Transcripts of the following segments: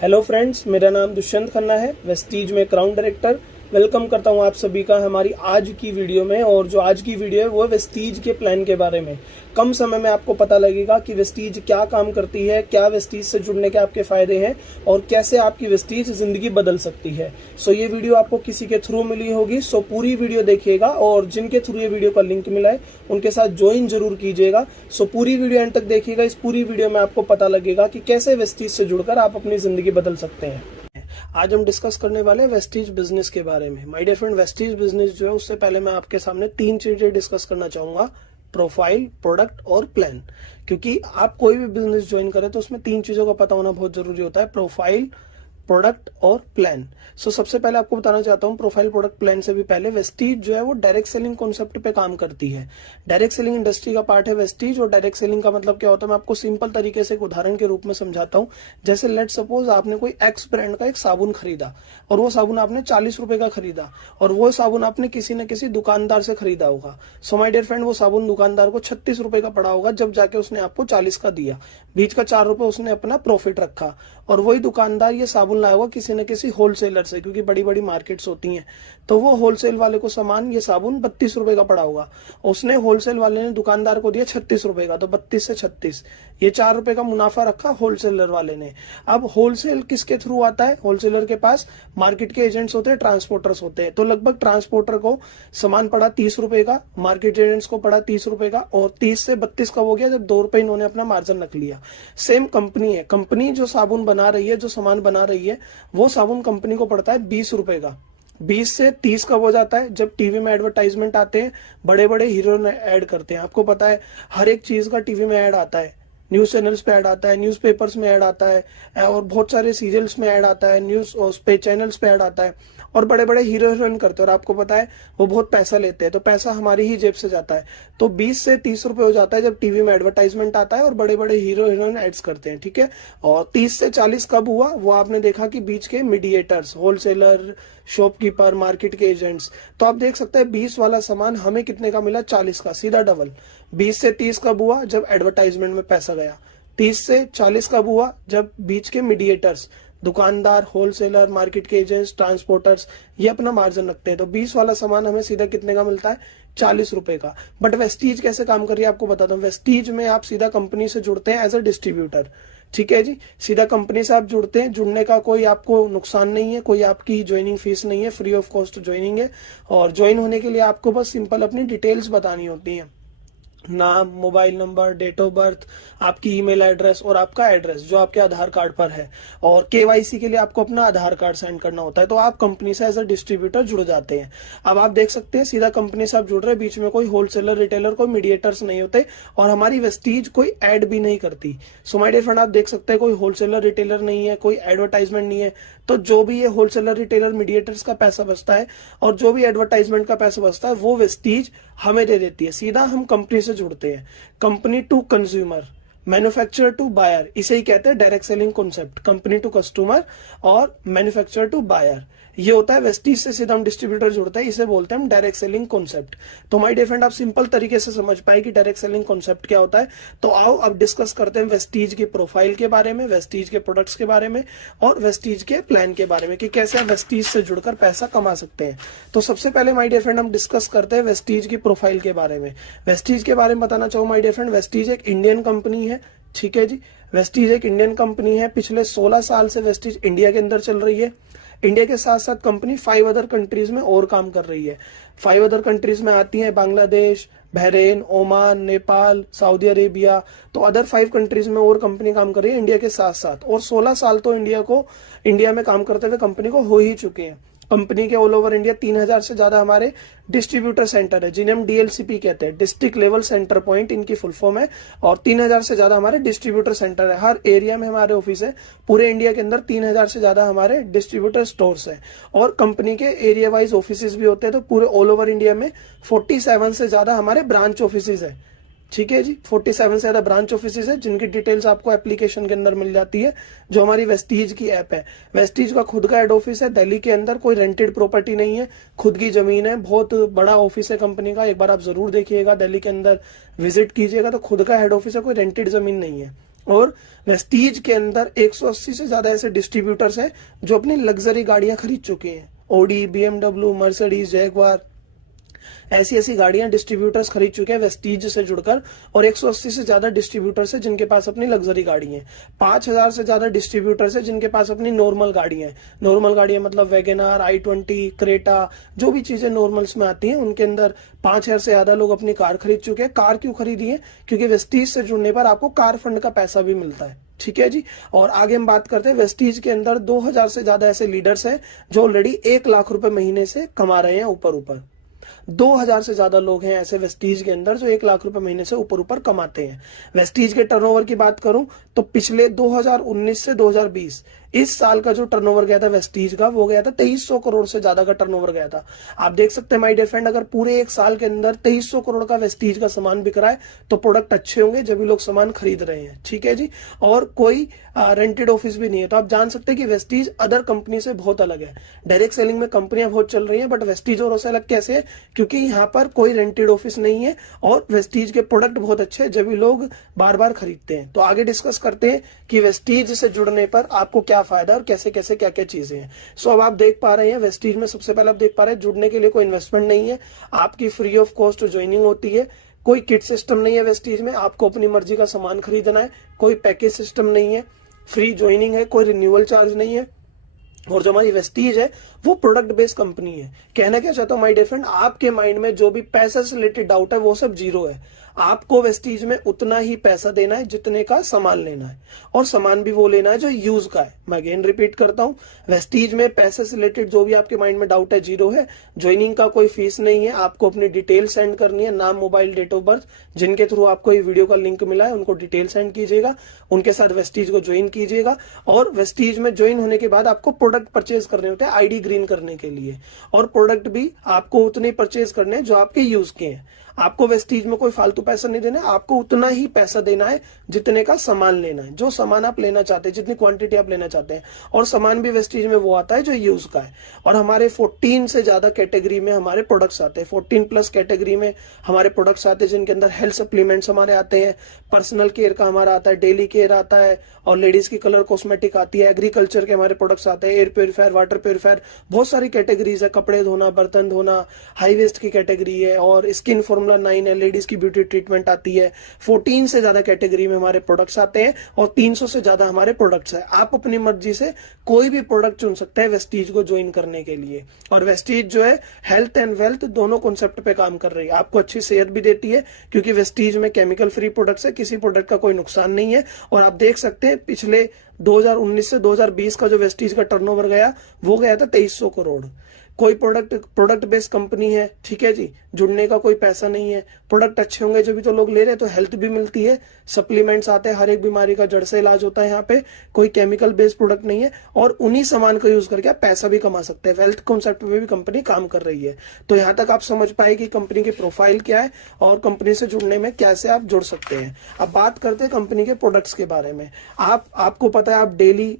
Hello friends, मेरा नाम दुष्यंत खन्ना है, वेस्टीज में क्राउन डायरेक्टर। वेलकम करता हूं आप सभी का हमारी आज की वीडियो में। और जो आज की वीडियो है वो है वेस्टीज के प्लान के बारे में। कम समय में आपको पता लगेगा कि वेस्टीज क्या काम करती है, क्या वेस्टीज से जुड़ने के आपके फायदे हैं और कैसे आपकी वेस्टीज जिंदगी बदल सकती है। सो ये वीडियो आपको किसी के थ्रू मिली होगी, सो पूरी वीडियो देखिएगा और जिनके थ्रू ये वीडियो का लिंक मिला है उनके साथ ज्वाइन जरूर कीजिएगा। सो पूरी वीडियो एंड तक देखिएगा। इस पूरी वीडियो में आपको पता लगेगा कि कैसे वेस्टीज से जुड़कर आप अपनी जिंदगी बदल सकते हैं। आज हम डिस्कस करने वाले हैं वेस्टीज बिजनेस के बारे में। My dear friend, Vestige business जो है उससे पहले मैं आपके सामने 3 चीजें डिस्कस करना चाहूंगा: प्रोफाइल, प्रोडक्ट और प्लान। क्योंकि आप कोई भी बिजनेस ज्वाइन करें तो उसमें 3 चीजों का पता होना बहुत जरूरी होता है: प्रोफाइल, प्रोडक्ट और प्लान। सबसे पहले आपको बताना चाहता हूं, प्रोफाइल, प्रोडक्ट, प्लान से भी पहले वेस्टीज जो है वो डायरेक्ट सेलिंग कॉन्सेप्ट पे काम करती है। डायरेक्ट सेलिंग इंडस्ट्री का पार्ट है वेस्टीज। और डायरेक्ट सेलिंग का मतलब क्या होता है, मैं आपको सिंपल तरीके से एक उदाहरण के रूप में समझाता हूं। जैसे लेट सपोज आपने कोई एक्स ब्रांड का एक साबुन खरीदा और वो साबुन आपने 40 रुपए का खरीदा और वो साबुन आपने किसी न किसी दुकानदार से खरीदा होगा। सो माय डियर फ्रेंड, वो साबुन दुकानदार को 36 रुपए का पड़ा होगा जब जाके उसने आपको 40 का दिया। बीच का 4 रुपए उसने अपना प्रॉफिट रखा और वही दुकानदार ये साबुन लाया होगा किसी न किसी होलसेलर से, क्योंकि बड़ी बड़ी मार्केट्स होती हैं। तो वो होलसेल वाले को सामान, ये साबुन 32 रुपए का पड़ा होगा। उसने होलसेल वाले ने दुकानदार को दिया 36 रुपए का, तो 32 से 36 ये 4 रुपए का मुनाफा रखा होलसेलर वाले ने। अब होलसेल किसके थ्रू आता है? होलसेलर के पास मार्केट के एजेंट्स होते हैं, ट्रांसपोर्टर्स होते हैं। तो लगभग ट्रांसपोर्टर को सामान पड़ा 30 रुपए का, मार्केट एजेंट्स को पड़ा 30 रुपए का, और 30 से 32 कब हो गया? जब 2 रुपए इन्होंने अपना मार्जिन रख लिया। सेम कंपनी है, कंपनी जो साबुन बना रही है, जो सामान बना रही है, वो साबुन कंपनी को पड़ता है 20 रुपए का। 20 से 30 कब हो जाता है? जब टीवी में एडवर्टाइजमेंट आते हैं, बड़े बड़े हीरो ऐड करते हैं। आपको पता है हर एक चीज का टीवी में ऐड आता है, न्यूज चैनल्स पे ऐड आता है, न्यूज पेपर्स में ऐड आता है, और बहुत सारे सीरियल्स में ऐड आता है, न्यूज पे चैनल्स पे ऐड आता है, और बड़े बड़े हीरो हीरोइन करते हैं। और आपको पता है वो बहुत पैसा लेते हैं, तो पैसा हमारी ही जेब से जाता है। तो 20 से 30 रुपए हो जाता है जब टीवी में एडवर्टाइजमेंट आता है और बड़े बड़े हीरो हीरोइन एड्स करते हैं, ठीक है। और 30 से 40 कब हुआ? वो आपने देखा कि बीच के मीडिएटर्स, होलसेलर, शॉपकीपर, मार्केट के एजेंट्स। तो आप देख सकते हैं 20 वाला सामान हमें कितने का मिला? 40 का, सीधा डबल। 20 से 30 कब हुआ? जब एडवर्टाइजमेंट में पैसा गया। 30 से 40 कब हुआ? जब बीच के मीडिएटर्स, दुकानदार, होलसेलर, मार्केट के एजेंट्स, ट्रांसपोर्टर्स, ये अपना मार्जिन रखते हैं। तो 20 वाला सामान हमें सीधा कितने का मिलता है? 40 रुपए का। बट वेस्टीज कैसे काम कर रही है आपको बताता हूँ। वेस्टीज में आप सीधा कंपनी से जुड़ते हैं एज अ डिस्ट्रीब्यूटर, ठीक है जी। सीधा कंपनी से आप जुड़ते हैं, जुड़ने का कोई आपको नुकसान नहीं है, कोई आपकी ज्वाइनिंग फीस नहीं है, फ्री ऑफ कॉस्ट ज्वाइनिंग है। और ज्वाइन होने के लिए आपको बस सिंपल अपनी डिटेल्स बतानी होती है: नाम, mobile number, date of birth, आपकी ईमेल एड्रेस और आपका एड्रेस जो आपके आधार कार्ड पर है। और केवाईसी के लिए आपको अपना आधार कार्ड सेंड करना होता है। तो आप कंपनी से एज अ डिस्ट्रीब्यूटर जुड़ जाते हैं। अब आप देख सकते हैं सीधा कंपनी से आप जुड़ रहे हैं, बीच में कोई होलसेलर, रिटेलर, कोई मीडिएटर्स नहीं होते, और हमारी वेस्टीज कोई एड भी नहीं करती। सो माय डियर फ्रेंड, आप देख सकते हैं कोई होलसेलर, रिटेलर नहीं है, कोई एडवर्टाइजमेंट नहीं है। तो जो भी ये होलसेलर, रिटेलर, मीडिएटर्स का पैसा बचता है और जो भी एडवर्टाइजमेंट का पैसा बचता है वो वेस्टीज हमें दे देती है। सीधा हम कंपनी से जुड़ते हैं। Company to consumer, manufacturer to buyer, इसे ही कहते हैं direct selling concept. Company to customer और मैन्युफैक्चरर टू बायर, ये होता है वेस्टीज से सीधा हम डिस्ट्रीब्यूटर जुड़ते हैं, इसे बोलते हैं हम डायरेक्ट सेलिंग कॉन्सेप्ट। तो माय डियर फ्रेंड, आप सिंपल तरीके से समझ पाए कि डायरेक्ट सेलिंग कॉन्सेप्ट क्या होता है। तो आओ अब डिस्कस करते हैं वेस्टीज की प्रोफाइल के बारे में, वेस्टीज के प्रोडक्ट्स के बारे में और वेस्टीज के प्लान के बारे में कि कैसे आप वेस्टीज से जुड़कर पैसा कमा सकते हैं। तो सबसे पहले माय डियर फ्रेंड हम डिस्कस करते हैं वेस्टीज की प्रोफाइल के बारे में। वेस्टीज के बारे में बताना चाहूँ माय डियर फ्रेंड, वेस्टीज एक इंडियन कंपनी है, ठीक है जी। वेस्टीज एक इंडियन कंपनी है। पिछले 16 साल से वेस्टीज इंडिया के अंदर चल रही है। इंडिया के साथ साथ कंपनी 5 अदर कंट्रीज में और काम कर रही है। 5 अदर कंट्रीज में आती हैं Bangladesh, Bahrain, Oman, Nepal, Saudi Arabia. तो अदर 5 कंट्रीज में और कंपनी काम कर रही है इंडिया के साथ साथ। और 16 साल तो इंडिया में काम करते हुए कंपनी को हो ही चुके हैं। कंपनी के ऑल ओवर इंडिया 3000 से ज्यादा हमारे डिस्ट्रीब्यूटर सेंटर है, जिन्हें हम डीएलसीपी कहते हैं, डिस्ट्रिक्ट लेवल सेंटर पॉइंट इनकी फुल फॉर्म है। और 3000 से ज्यादा हमारे डिस्ट्रीब्यूटर सेंटर है, हर एरिया में हमारे ऑफिस है। पूरे इंडिया के अंदर 3000 से ज्यादा हमारे डिस्ट्रीब्यूटर स्टोर्स है। और कंपनी के एरिया वाइज ऑफिस भी होते हैं। तो पूरे ऑल ओवर इंडिया में 47 से ज्यादा हमारे ब्रांच ऑफिस है, ठीक है जी। 47 से ज्यादा ब्रांच ऑफिसेज है, जिनकी डिटेल्स आपको एप्लीकेशन के अंदर मिल जाती है, जो हमारी वेस्टीज की ऐप है। वेस्टीज का खुद का हेड ऑफिस है दिल्ली के अंदर, कोई रेंटेड प्रॉपर्टी नहीं है, खुद की जमीन है। बहुत बड़ा ऑफिस है कंपनी का, एक बार आप जरूर देखिएगा, दिल्ली के अंदर विजिट कीजिएगा। तो खुद का हेड ऑफिस है, कोई रेंटेड जमीन नहीं है। और वेस्टीज के अंदर 180 से ज्यादा ऐसे डिस्ट्रीब्यूटर्स हैं जो अपनी लग्जरी गाड़ियां खरीद चुके हैं। ऑडी, BMW, मर्सिडीज, जैगवार, ऐसी ऐसी गाड़ियां डिस्ट्रीब्यूटर्स खरीद चुके हैं वेस्टीज से जुड़कर। और 180 से ज्यादा डिस्ट्रीब्यूटर्स है जिनके पास अपनी लग्जरी गाड़ी है। 5000 से ज्यादा डिस्ट्रीब्यूटर्स है जिनके पास अपनी नॉर्मल गाड़ी है। नॉर्मल गाड़ियां मतलब वैगनआर, i20, क्रेटा, जो भी चीजें नॉर्मल्स में आती हैं उनके अंदर 5000 से ज्यादा लोग अपनी कार खरीद चुके हैं। कार क्यों खरीदी है? क्योंकि वेस्टीज से जुड़ने पर आपको कार फंड का पैसा भी मिलता है। ठीक है जी। और आगे हम बात करते हैं, वेस्टीज के अंदर 2000 से ज्यादा ऐसे लीडर्स हैं जो ऑलरेडी 1 लाख रुपए महीने से कमा रहे हैं ऊपर ऊपर। 2000 से ज्यादा लोग हैं ऐसे वेस्टीज के अंदर जो 1 लाख रुपए महीने से ऊपर ऊपर कमाते हैं। वेस्टीज के टर्नओवर की बात करूं तो पिछले 2019 से 2020 इस साल का जो टर्नओवर गया था वेस्टीज का, वो गया था 2300 करोड़ से ज्यादा का टर्नओवर गया था। आप देख सकते हैं माय डियर फ्रेंड, अगर पूरे एक साल के अंदर 2300 करोड़ का वेस्टीज का सामान बिक रहा है तो प्रोडक्ट अच्छे होंगे जब भी लोग सामान खरीद रहे हैं। ठीक है जी। और कोई रेंटेड ऑफिस भी नहीं है। तो आप जान सकते हैं कि वेस्टीज अदर कंपनी से बहुत अलग है। डायरेक्ट सेलिंग में कंपनियां बहुत चल रही हैं, बट वेस्टीज और उससे अलग कैसे है? क्योंकि यहाँ पर कोई रेंटेड ऑफिस नहीं है और वेस्टीज के प्रोडक्ट बहुत अच्छे हैं जब भी लोग बार बार खरीदते हैं। तो आगे डिस्कस करते हैं कि वेस्टीज से जुड़ने पर आपको क्या फायदा और कैसे कैसे क्या क्या चीजें हैं। सो अब आप देख पा रहे हैं वेस्टीज में सबसे पहले आप देख पा रहे हैं जुड़ने के लिए कोई इन्वेस्टमेंट नहीं है, आपकी फ्री ऑफ कॉस्ट ज्वाइनिंग होती है। कोई किट सिस्टम नहीं है वेस्टीज में, आपको अपनी मर्जी का सामान खरीदना है। कोई पैकेज सिस्टम नहीं है, फ्री ज्वाइनिंग है, कोई रिन्यूअल चार्ज नहीं है। और जो हमारी वेस्टीज है वो प्रोडक्ट बेस्ड कंपनी है। कहना क्या चाहता हूं माय डियर फ्रेंड, आपके माइंड में जो भी पैसा से रिलेटेड डाउट है वो सब जीरो है। आपको वेस्टीज में उतना ही पैसा देना है जितने का सामान लेना है, और सामान भी वो लेना है जो यूज का है। मैं अगेन रिपीट करता हूं, वेस्टीज में पैसे से रिलेटेड जो भी आपके माइंड में डाउट है जीरो है। ज्वाइनिंग का कोई फीस नहीं है, आपको अपनी डिटेल सेंड करनी है, नाम, मोबाइल, डेट ऑफ बर्थ, जिनके थ्रू आपको ये वीडियो का लिंक मिला है उनको डिटेल सेंड कीजिएगा, उनके साथ वेस्टीज को ज्वाइन कीजिएगा। और वेस्टीज में ज्वाइन होने के बाद आपको प्रोडक्ट परचेज करने होते हैं आईडी ग्रीन करने के लिए, और प्रोडक्ट भी आपको उतने परचेज करने हैं जो आपके यूज के हैं। आपको वेस्टीज में कोई फालतू पैसा नहीं देना है, आपको उतना ही पैसा देना है जितने का सामान लेना है, जो सामान आप लेना चाहते हैं, जितनी क्वांटिटी आप लेना चाहते हैं। और सामान भी वेस्टीज में वो आता है जो यूज का है। और हमारे 14 से ज्यादा कैटेगरी में हमारे प्रोडक्ट्स आते हैं। 14 प्लस कैटेगरी में हमारे प्रोडक्ट्स आते हैं जिनके अंदर हेल्थ सप्लीमेंट्स हमारे आते हैं, पर्सनल केयर का हमारा आता है, डेली केयर आता है, और लेडीज की कलर कॉस्मेटिक आती है, एग्रीकल्चर के हमारे प्रोडक्ट्स आते हैं, एयर प्योरीफायर, वाटर प्योरीफायर, बहुत सारी कैटेगरीज है। कपड़े धोना, बर्तन धोना, हाई वेस्ट की कैटेगरी है, और स्किन फॉर्मूला 9 है, लेडीज की ब्यूटी ट्रीटमेंट आती है। 14 से ज्यादा कैटेगरी में हमारे प्रोडक्ट्स आते हैं और 300 से ज्यादा हमारे प्रोडक्ट्स है। आप अपनी मर्जी से कोई भी प्रोडक्ट चुन सकते हैं वेस्टीज को ज्वाइन करने के लिए। और वेस्टीज जो है हेल्थ एंड वेल्थ दोनों कॉन्सेप्ट पे काम कर रही है। आपको अच्छी सेहत भी देती है क्योंकि वेस्टीज में केमिकल फ्री प्रोडक्ट्स है, किसी प्रोडक्ट का कोई नुकसान नहीं है। और आप देख सकते हैं पिछले 2019 से 2020 का जो वेस्टीज का टर्नओवर गया वो गया था 2300 करोड़। कोई प्रोडक्ट बेस्ड कंपनी है, ठीक है जी, जुड़ने का कोई पैसा नहीं है, प्रोडक्ट अच्छे होंगे जब भी तो लोग ले रहे हैं, तो हेल्थ भी मिलती है, सप्लीमेंट्स आते हैं, हर एक बीमारी का जड़ से इलाज होता है। यहाँ पे कोई केमिकल बेस्ड प्रोडक्ट नहीं है, और उन्हीं सामान का यूज करके आप पैसा भी कमा सकते हैं। वेल्थ कॉन्सेप्ट पे भी कंपनी काम कर रही है। तो यहाँ तक आप समझ पाए कि कंपनी की प्रोफाइल क्या है और कंपनी से जुड़ने में कैसे आप जुड़ सकते हैं। अब बात करते हैं कंपनी के प्रोडक्ट्स के बारे में। आपको पता है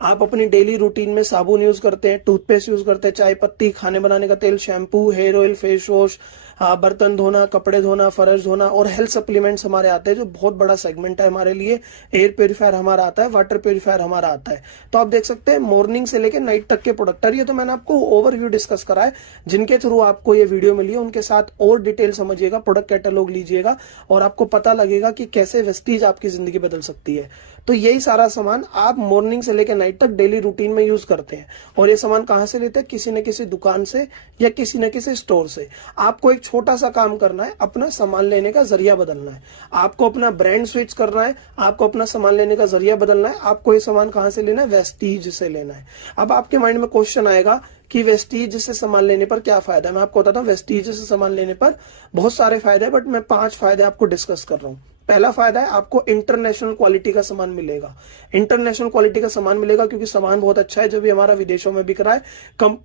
आप अपनी डेली रूटीन में साबुन यूज करते हैं, टूथपेस्ट यूज करते हैं, चाय पत्ती, खाने बनाने का तेल, shampoo, hair oil, face wash, बर्तन धोना, कपड़े धोना, फर्श धोना, और हेल्थ सप्लीमेंट्स हमारे आते हैं जो बहुत बड़ा सेगमेंट है हमारे लिए। एयर प्योरीफायर हमारा आता है, वाटर प्योरीफायर हमारा आता है। तो आप देख सकते हैं मॉर्निंग से लेकर नाइट तक के प्रोडक्ट है। ये तो मैंने आपको ओवरव्यू डिस्कस करा है, जिनके थ्रू आपको ये वीडियो मिली है उनके साथ और डिटेल समझिएगा, प्रोडक्ट कैटलॉग लीजिएगा, और आपको पता लगेगा कि कैसे वेस्टीज आपकी जिंदगी बदल सकती है। तो यही सारा सामान आप मॉर्निंग से लेकर नाइट तक डेली रूटीन में यूज करते हैं। और ये सामान कहां से लेते हैं? किसी न किसी दुकान से या किसी न किसी स्टोर से। आपको एक छोटा सा काम करना है, अपना सामान लेने का जरिया बदलना है। आपको अपना ब्रांड स्विच करना है, आपको अपना सामान लेने का जरिया बदलना है। आपको ये सामान कहां से लेना है? वेस्टीज से लेना है। अब आपके माइंड में क्वेश्चन आएगा कि वेस्टीज से सामान लेने पर क्या फायदा है। मैं आपको बताता हूँ वेस्टीज से सामान लेने पर बहुत सारे फायदे हैं, बट मैं 5 फायदे आपको डिस्कस कर रहा हूँ। पहला फायदा है आपको इंटरनेशनल क्वालिटी का सामान मिलेगा। इंटरनेशनल क्वालिटी का सामान मिलेगा क्योंकि सामान बहुत अच्छा है जो भी हमारा विदेशों में बिक रहा है।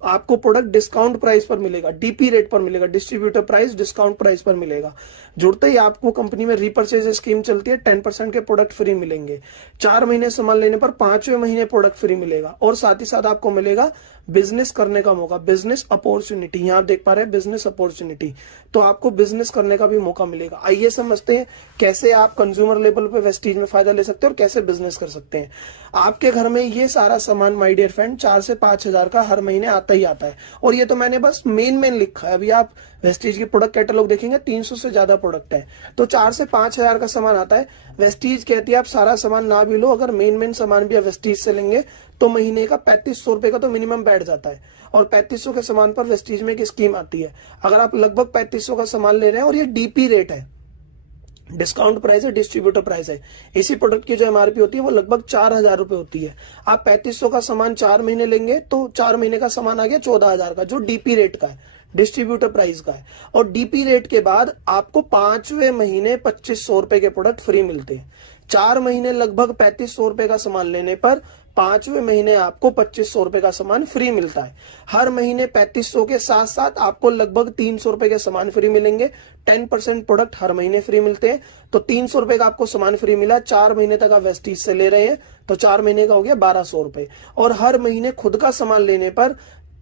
आपको प्रोडक्ट डिस्काउंट प्राइस पर मिलेगा, डीपी रेट पर मिलेगा, डिस्ट्रीब्यूटर प्राइस डिस्काउंट प्राइस पर मिलेगा। जुड़ते ही आपको कंपनी में रीपर्चेज स्कीम चलती है, 10% के प्रोडक्ट फ्री मिलेंगे। 4 महीने सामान लेने पर 5वें महीने प्रोडक्ट फ्री मिलेगा। और साथ ही साथ आपको मिलेगा बिजनेस करने का मौका, बिजनेस अपॉर्चुनिटी। यहां आप देख पा रहे हैं बिजनेस अपॉर्चुनिटी, तो आपको बिजनेस करने का भी मौका मिलेगा। आइए समझते हैं कैसे आप कंज्यूमर लेवल पे वेस्टीज में फायदा ले सकते हैं और कैसे बिजनेस कर सकते हैं। आपके घर में ये सारा सामान माय डियर फ्रेंड 4 से 5 हजार का हर महीने आता ही आता है। और ये तो मैंने बस मेन लिखा है। अभी आप वेस्टीज की प्रोडक्ट कैटलॉग देखेंगे 300 से ज्यादा प्रोडक्ट है, तो 4 से 5 हजार का सामान आता है। वेस्टीज कहती है आप सारा सामान ना भी लो, अगर मेन सामान भी आप वेस्टीज से लेंगे तो महीने का 3500 रुपए का तो मिनिमम बैठ जाता है। और 3500 के सामान पर वेस्टीज में एक स्कीम आती है, अगर आप लगभग 3500 का सामान ले रहे हैं और ये डीपी रेट है, डिस्काउंट प्राइस है, डिस्ट्रीब्यूटर प्राइस है, इसी प्रोडक्ट की जो एमआरपी होती है वो लगभग 4000 रुपए होती है। आप 3500 का सामान 4 महीने लेंगे तो 4 महीने का सामान आ गया 14000 का, जो डीपी रेट का है, डिस्ट्रीब्यूटर प्राइस का है। और डीपी रेट के बाद आपको 5वें महीने 2500 रुपए के प्रोडक्ट फ्री मिलते हैं। 4 महीने लगभग 3500 रुपए का सामान लेने पर 5वें महीने आपको 2500 रुपए का सामान फ्री मिलता है। हर महीने 3500 के साथ साथ आपको लगभग 300 रुपए के सामान फ्री मिलेंगे। 10% प्रोडक्ट हर महीने फ्री मिलते हैं, तो 300 रुपए का आपको सामान फ्री मिला। 4 महीने तक आप वेस्टीज से ले रहे हैं तो 4 महीने का हो गया 1200 रुपए। और हर महीने खुद का सामान लेने पर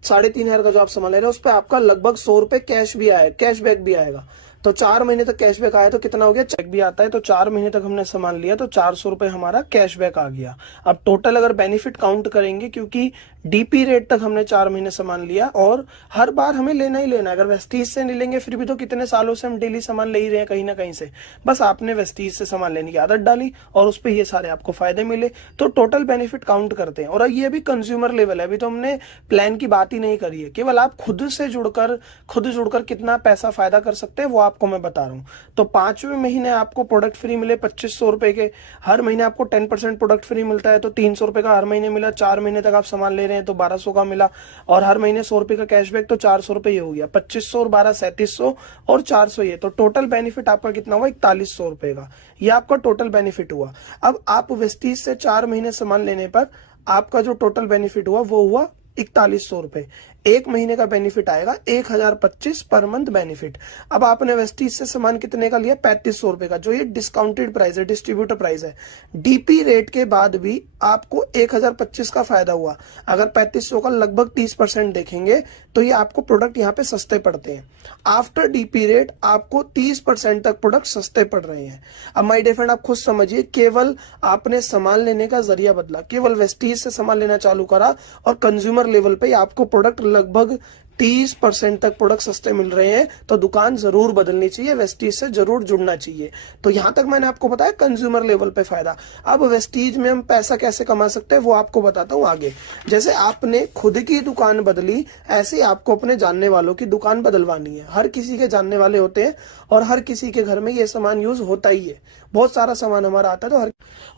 3500 का जो आप सामान ले रहे हैं उस पर आपका लगभग 100 रुपए कैश भी आएगा, कैशबैक भी आएगा। तो 4 महीने तक कैशबैक आया तो कितना हो गया, चेक भी आता है। तो 4 महीने तक हमने सामान लिया तो 400 रुपए हमारा कैशबैक आ गया। अब टोटल अगर बेनिफिट काउंट करेंगे, क्योंकि डीपी रेट तक हमने 4 महीने सामान लिया और हर बार हमें लेना ही लेना है। अगर वेस्टीज से नहीं लेंगे फिर भी तो कितने सालों से हम डेली सामान ले ही रहे हैं कहीं ना कहीं से, बस आपने वेस्टीज से सामान लेने की आदत डाली और उस पर ये सारे आपको फायदे मिले। तो टोटल बेनिफिट काउंट करते हैं। और ये अभी कंज्यूमर लेवल है, अभी तो हमने प्लान की बात ही नहीं करी है। केवल आप खुद जुड़कर कितना पैसा फायदा कर सकते हैं वो आपको मैं बता रहा हूँ। तो 5वें महीने आपको प्रोडक्ट फ्री मिले 2500 रुपए के, हर महीने आपको 10% प्रोडक्ट फ्री मिलता है, तो 300 रुपए का हर महीने मिला। 4 महीने तक आप सामान ले रहे हैं तो 1200 का मिला, और हर महीने 100 रुपए का कैशबैक, तो 400 रुपए ये हो गया। 2500 और 12 3700 और 400 ये, तो टोटल बेनिफिट आपका कितना हुआ, 4100 रुपए का। ये आपका टोटल बेनिफिट हुआ। अब आप वेस्टीज से 4 महीने सामान लेने पर आपका जो टोटल बेनिफिट हुआ वो हुआ 4100 रुपए। 1 महीने का बेनिफिट आएगा 1025 पर मंथ बेनिफिट। अब आपने वेस्टीज से सामान कितने का लिया, 3500 रुपए का, जो ये डिस्काउंटेड प्राइस है, डिस्ट्रीब्यूटर प्राइस है। डीपी रेट के बाद भी आपको 1025 का फायदा हुआ। अगर 3500 का लगभग 30% देखेंगे तो ये आपको प्रोडक्ट यहाँ पे सस्ते पड़ते हैं। आफ्टर डीपी रेट आपको 30% तक प्रोडक्ट सस्ते पड़ रहे हैं। अब माय डियर फ्रेंड आप खुद समझिए, केवल आपने सामान लेने का जरिया बदला, केवल वेस्टीज से सामान लेना चालू करा और कंज्यूमर लेवल पे आपको प्रोडक्ट लगभग 30% तक प्रोडक्ट सस्ते मिल रहे हैं। तो दुकान जरूर बदलनी चाहिए, वेस्टीज से जरूर जुड़ना चाहिए। तो यहां तक मैंने आपको बताया कंज्यूमर लेवल पे फायदा। अब वेस्टीज में हम पैसा कैसे कमा सकते हैं वो आपको बताता हूं आगे। जैसे आपने खुद की दुकान बदली, ऐसे आपको अपने जानने वालों की दुकान बदलवानी है। हर किसी के जानने वाले होते हैं और हर किसी के घर में ये सामान यूज होता ही है। बहुत सारा सामान हमारा आता है, तो हर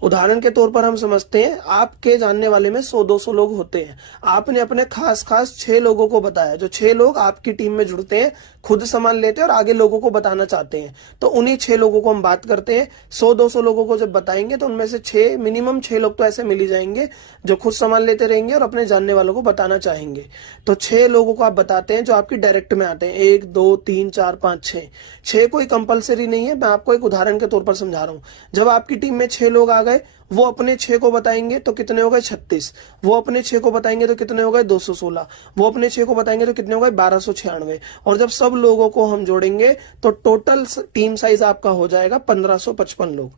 उदाहरण के तौर पर हम समझते हैं आपके जानने वाले में 100-200 लोग होते हैं। आपने अपने खास 6 लोगों को बताया, जो 6 लोग आपकी टीम में जुड़ते हैं, खुद सामान लेते हैं और आगे लोगों को बताना चाहते हैं। तो उन्हीं 6 लोगों को हम बात करते हैं। 100-200 लोगों को जब बताएंगे तो उनमें से मिनिमम 6 लोग तो ऐसे मिल ही जाएंगे जो खुद सामान लेते रहेंगे और अपने जानने वालों को बताना चाहेंगे। तो 6 लोगों को आप बताते हैं जो आपकी डायरेक्ट में आते हैं, 1 2 3 4 5 6। 6 कोई कंपलसरी नहीं है, मैं आपको एक उदाहरण के तौर पर समझा रहा हूँ। जब आपकी टीम में 6 लोग आ गए, वो अपने 6 को बताएंगे तो कितने हो गए, 36। वो अपने 6 को बताएंगे तो कितने हो गए, 216। वो अपने 6 को बताएंगे तो कितने हो गए, 1296। और जब सब लोगों को हम जोड़ेंगे तो टोटल टीम साइज आपका हो जाएगा 1555 लोग।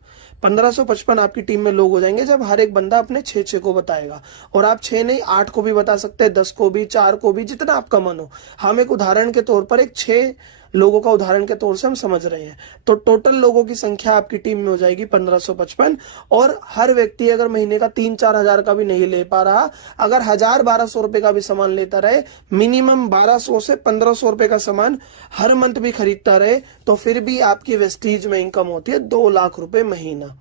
1555 आपकी टीम में लोग हो जाएंगे जब हर एक बंदा अपने 6 को बताएगा। और आप 6 नहीं 8 को भी बता सकते हैं, 10 को भी, 4 को भी, जितना आपका मन हो। हम एक उदाहरण के तौर पर एक 6 लोगों का उदाहरण के तौर से हम समझ रहे हैं। तो टोटल लोगों की संख्या आपकी टीम में हो जाएगी 1555। और हर व्यक्ति अगर महीने का 3-4 हजार का भी नहीं ले पा रहा, अगर 1000-1200 रुपए का भी सामान लेता रहे, मिनिमम 1200 से 1500 रुपए का सामान हर मंथ भी खरीदता रहे, तो फिर भी आपकी वेस्टीज में इनकम होती है 2 लाख रुपए महीना।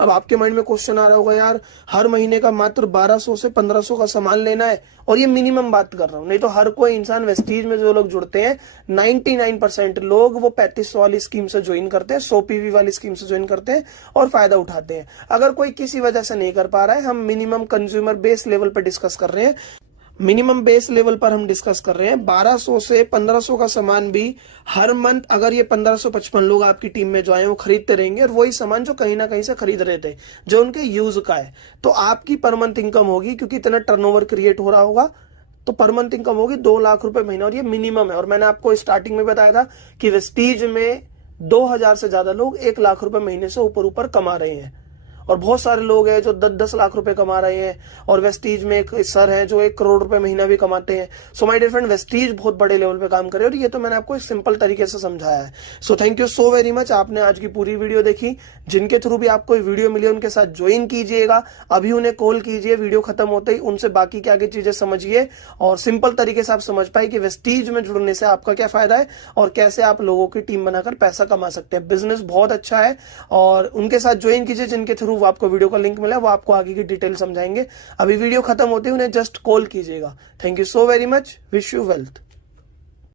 अब आपके माइंड में क्वेश्चन आ रहा होगा, यार हर महीने का मात्र 1200 से 1500 का सामान लेना है, और ये मिनिमम बात कर रहा हूं, नहीं तो हर कोई इंसान वेस्टीज में जो लोग जुड़ते हैं 99% लोग वो 3500 वाली स्कीम से ज्वाइन करते हैं, 100 पीवी वाली स्कीम से ज्वाइन करते हैं और फायदा उठाते हैं। अगर कोई किसी वजह से नहीं कर पा रहा है, हम मिनिमम कंज्यूमर बेस लेवल पर डिस्कस कर रहे हैं। मिनिमम बेस लेवल पर हम डिस्कस कर रहे हैं 1200 से 1500 का सामान भी हर मंथ, अगर ये 1555 लोग आपकी टीम में जो आए वो खरीदते रहेंगे, और वही सामान जो कहीं ना कहीं से खरीद रहे थे, जो उनके यूज का है, तो आपकी पर मंथ इनकम होगी, क्योंकि इतना टर्नओवर क्रिएट हो रहा होगा, तो पर मंथ इनकम होगी 2 लाख रुपए महीना। और ये मिनिमम है। और मैंने आपको स्टार्टिंग में बताया था कि वेस्टीज में 2000 से ज्यादा लोग 1 लाख रुपए महीने से ऊपर कमा रहे हैं, और बहुत सारे लोग हैं जो 10-10 लाख रुपए कमा रहे हैं, और वेस्टीज में एक सर हैं जो 1 करोड़ रुपए महीना भी कमाते हैं। So my dear friend, Vestige बहुत बड़े लेवल पे काम कर रहे हैं, और ये तो मैंने आपको एक सिंपल तरीके से समझाया है। So thank you so very much, आपने आज की पूरी वीडियो देखी। जिनके थ्रू भी आपको वीडियो मिली उनके साथ ज्वाइन कीजिएगा, अभी उन्हें कॉल कीजिए वीडियो खत्म होते ही, उनसे बाकी क्या क्या चीजें समझिए, और सिंपल तरीके से आप समझ पाए कि वेस्टीज में जुड़ने से आपका क्या फायदा है और कैसे आप लोगों की टीम बनाकर पैसा कमा सकते हैं। बिजनेस बहुत अच्छा है, और उनके साथ ज्वाइन कीजिए जिनके थ्रू आपको वीडियो का लिंक मिला, वो आपको आगे की डिटेल समझाएंगे। अभी वीडियो खत्म होते ही उन्हें जस्ट कॉल कीजिएगा। Thank you so very much, wish you wealth.